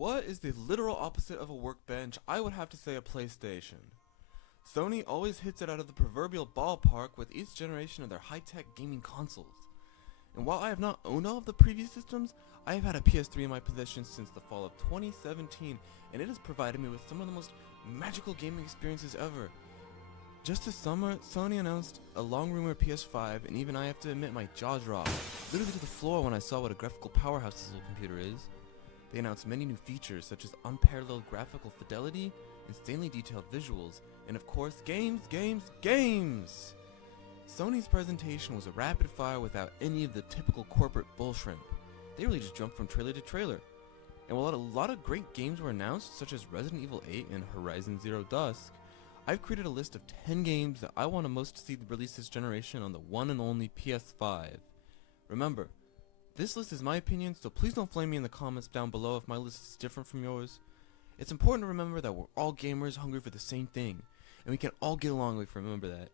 What is the literal opposite of a workbench? I would have to say a PlayStation. Sony always hits it out of the proverbial ballpark with each generation of their high-tech gaming consoles. And while I have not owned all of the previous systems, I have had a PS3 in my possession since the fall of 2017, and it has provided me with some of the most magical gaming experiences ever. Just this summer, Sony announced a long-rumored PS5, and even I have to admit my jaw dropped, literally to the floor when I saw what a graphical powerhouse this little computer is. They announced many new features such as unparalleled graphical fidelity, insanely detailed visuals, and of course, games! Sony's presentation was a rapid fire without any of the typical corporate bullshrimp. They really just jumped from trailer to trailer. And while a lot of great games were announced, such as Resident Evil 8 and Horizon Zero Dusk, I've created a list of 10 games that I want to most see released this generation on the one and only PS5. Remember, this list is my opinion, so please don't flame me in the comments down below if my list is different from yours. It's important to remember that we're all gamers hungry for the same thing, and we can all get along if we remember that.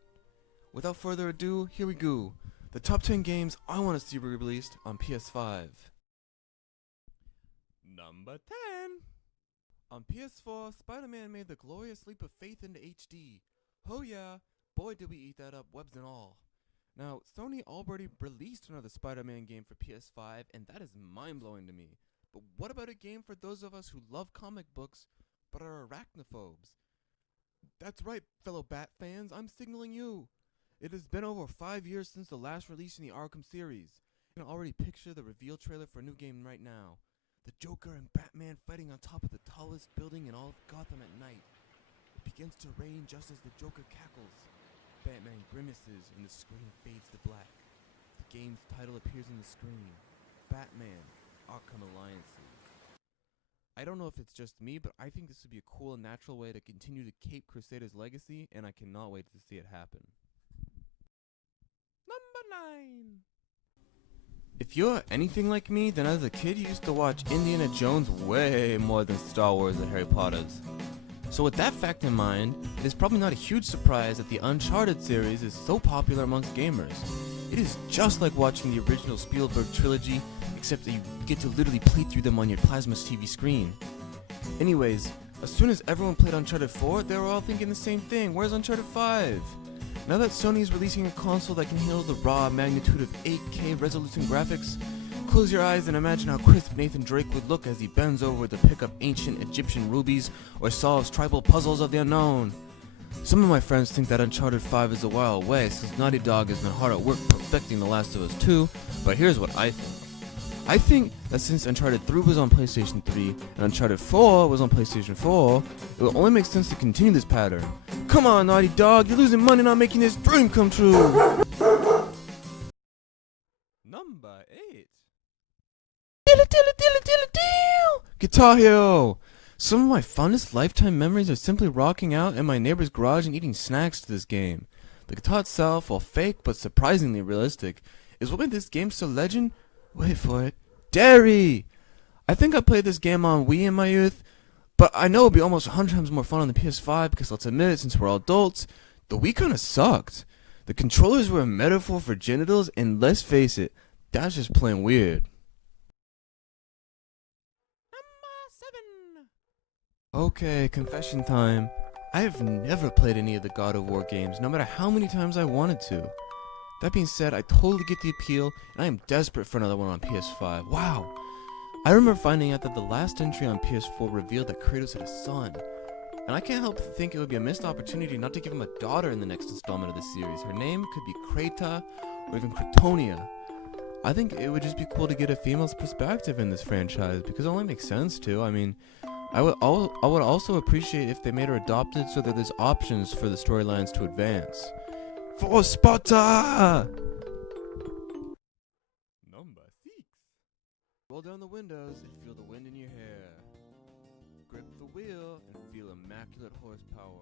Without further ado, here we go. The top 10 games I want to see re-released on PS5. Number 10. On PS4, Spider-Man made the glorious leap of faith into HD. Oh yeah, boy did we eat that up, webs and all. Now, Sony already released another Spider-Man game for PS5, and that is mind-blowing to me. But what about a game for those of us who love comic books, but are arachnophobes? That's right, fellow Bat fans, I'm signaling you. It has been over 5 years since the last release in the Arkham series. I can already picture the reveal trailer for a new game right now. The Joker and Batman fighting on top of the tallest building in all of Gotham at night. It begins to rain just as the Joker cackles. Batman grimaces and the screen fades to black. The game's title appears on the screen. Batman, Arkham Alliances. I don't know if it's just me, but I think this would be a cool and natural way to continue the Cape Crusaders legacy, and I cannot wait to see it happen. Number 9. If you're anything like me, then as a kid you used to watch Indiana Jones way more than Star Wars or Harry Potter's. So with that fact in mind, it is probably not a huge surprise that the Uncharted series is so popular amongst gamers. It is just like watching the original Spielberg trilogy, except that you get to literally play through them on your plasma TV screen. Anyways, as soon as everyone played Uncharted 4, they were all thinking the same thing, where's Uncharted 5? Now that Sony is releasing a console that can handle the raw magnitude of 8K resolution graphics, close your eyes and imagine how crisp Nathan Drake would look as he bends over to pick up ancient Egyptian rubies or solves tribal puzzles of the unknown. Some of my friends think that Uncharted 5 is a while away since Naughty Dog has been hard at work perfecting The Last of Us 2, but here's what I think. I think that since Uncharted 3 was on PlayStation 3 and Uncharted 4 was on PlayStation 4, it will only make sense to continue this pattern. Come on, Naughty Dog, you're losing money not making this dream come true! Number 8. Guitar Hero! Some of my fondest lifetime memories are simply rocking out in my neighbor's garage and eating snacks to this game. The guitar itself, while fake but surprisingly realistic, is what made this game so legend. Wait for it. Dairy! I think I played this game on Wii in my youth, but I know it would be almost 100 times more fun on the PS5 because let's admit it, since we're all adults, the Wii kinda sucked. The controllers were a metaphor for genitals, and let's face it, that's just plain weird. Number 7. Okay, confession time. I have never played any of the God of War games, no matter how many times I wanted to. That being said, I totally get the appeal, and I am desperate for another one on PS5. Wow! I remember finding out that the last entry on PS4 revealed that Kratos had a son. And I can't help but think it would be a missed opportunity not to give him a daughter in the next installment of the series. Her name could be Krata, or even Kratonia. I think it would just be cool to get a female's perspective in this franchise, because it only makes sense to. I mean, I would also appreciate if they made her adopted so that there's options for the storylines to advance. For Sparta! Number 6. Roll down the windows and feel the wind in your hair. Grip the wheel and feel immaculate horsepower.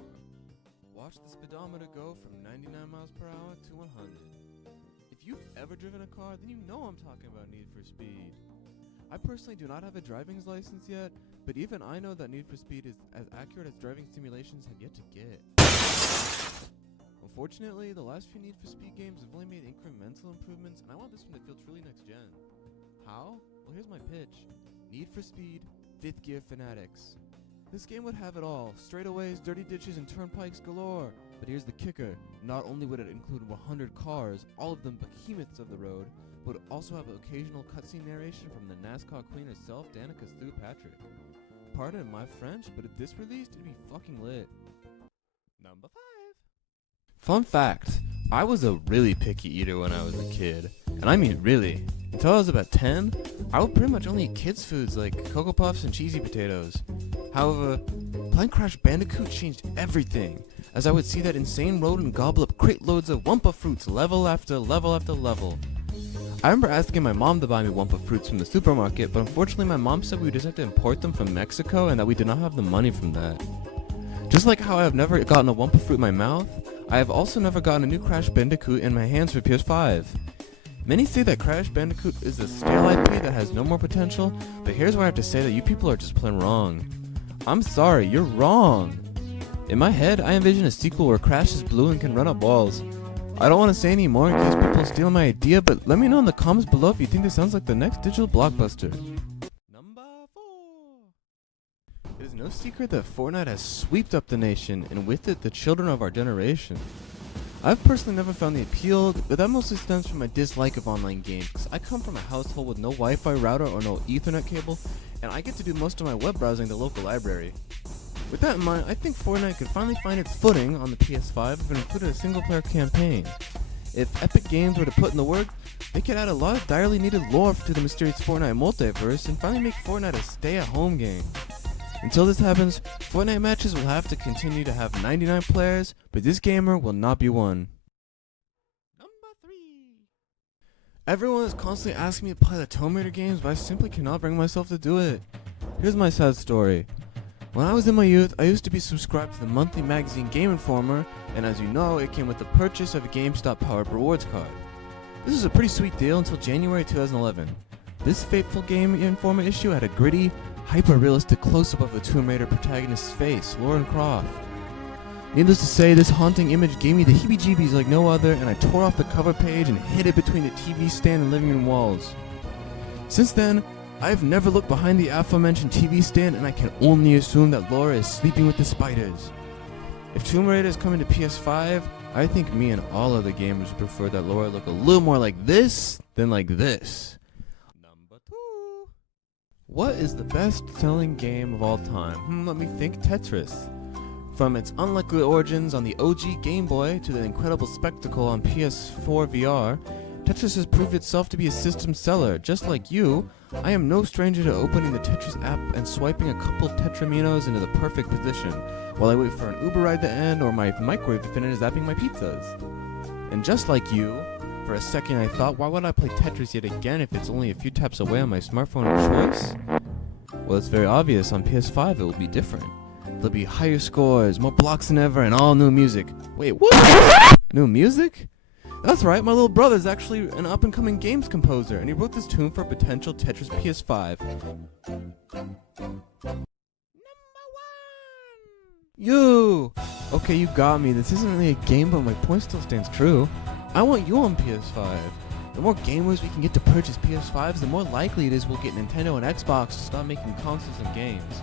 Watch the speedometer go from 99 miles per hour to 100. If you've ever driven a car, then you know I'm talking about Need for Speed. I personally do not have a driving license yet, but even I know that Need for Speed is as accurate as driving simulations have yet to get. Unfortunately, the last few Need for Speed games have only made incremental improvements, and I want this one to feel truly next gen. How? Well, here's my pitch. Need for Speed fifth gear fanatics. This game would have it all, straightaways, dirty ditches, and turnpikes galore. But here's the kicker, not only would it include 100 cars, all of them behemoths of the road, but would also have occasional cutscene narration from the NASCAR queen herself, Danica Stu Patrick. Pardon my French, but if this released, it'd be fucking lit. Number 5. Fun fact, I was a really picky eater when I was a kid. And I mean really. Until I was about 10, I would pretty much only eat kids' foods like Cocoa Puffs and cheesy potatoes. However, playing Crash Bandicoot changed everything, as I would see that insane rodent gobble up crate loads of Wumpa fruits level after level after level. I remember asking my mom to buy me Wumpa fruits from the supermarket, but unfortunately my mom said we would just have to import them from Mexico and that we did not have the money from that. Just like how I have never gotten a Wumpa fruit in my mouth, I have also never gotten a new Crash Bandicoot in my hands for PS5. Many say that Crash Bandicoot is a stale IP that has no more potential, but here's where I have to say that you people are just plain wrong. I'm sorry, you're wrong. In my head, I envision a sequel where Crash is blue and can run up walls. I don't want to say any more in case people steal my idea, but let me know in the comments below if you think this sounds like the next digital blockbuster. Number 4. It is no secret that Fortnite has swept up the nation, and with it, the children of our generation. I've personally never found the appeal, but that mostly stems from my dislike of online games. I come from a household with no Wi-Fi router or no Ethernet cable, and I get to do most of my web browsing at the local library. With that in mind, I think Fortnite could finally find its footing on the PS5 if it included a single-player campaign. If Epic Games were to put in the work, they could add a lot of direly needed lore to the mysterious Fortnite multiverse and finally make Fortnite a stay-at-home game. Until this happens, Fortnite matches will have to continue to have 99 players, but this gamer will not be one. Number 3. Everyone is constantly asking me to play the Tomb Raider games, but I simply cannot bring myself to do it. Here's my sad story. When I was in my youth, I used to be subscribed to the monthly magazine Game Informer, and as you know, it came with the purchase of a GameStop powered rewards card. This was a pretty sweet deal until January 2011. This fateful Game Informer issue had a gritty, hyper-realistic close-up of the Tomb Raider protagonist's face, Lauren Croft. Needless to say, this haunting image gave me the heebie-jeebies like no other, and I tore off the cover page and hid it between the TV stand and living room walls. Since then, I have never looked behind the aforementioned TV stand, and I can only assume that Laura is sleeping with the spiders. If Tomb Raider is coming to PS5, I think me and all other gamers would prefer that Laura look a little more like this than like this. Number 2. What is the best-selling game of all time? Let me think. Tetris. From its unlikely origins on the OG Game Boy to the incredible spectacle on PS4 VR, Tetris has proved itself to be a system seller. Just like you, I am no stranger to opening the Tetris app and swiping a couple Tetraminos into the perfect position, while I wait for an Uber ride to end or my microwave to finish zapping my pizzas. And just like you, for a second I thought, why would I play Tetris yet again if it's only a few taps away on my smartphone of choice? Well, it's very obvious, on PS5 it will be different. There'll be higher scores, more blocks than ever, and all new music. Wait, what? New music? That's right, my little brother's actually an up-and-coming games composer, and he wrote this tune for a potential Tetris PS5. Number 1! You! Okay, you got me. This isn't really a game, but my point still stands true. I want you on PS5. The more gamers we can get to purchase PS5s, the more likely it is we'll get Nintendo and Xbox to stop making consoles and games.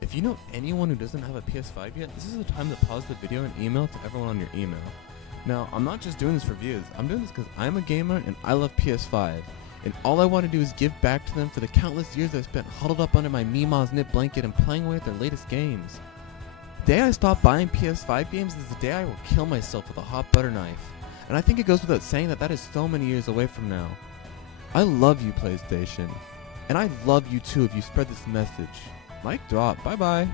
If you know anyone who doesn't have a PS5 yet, this is the time to pause the video and email to everyone on your email. Now, I'm not just doing this for views, I'm doing this because I'm a gamer and I love PS5. And all I want to do is give back to them for the countless years I've spent huddled up under my Mima's knit blanket and playing away at their latest games. The day I stop buying PS5 games is the day I will kill myself with a hot butter knife. And I think it goes without saying that that is so many years away from now. I love you, PlayStation. And I love you too if you spread this message. Mic drop, bye bye.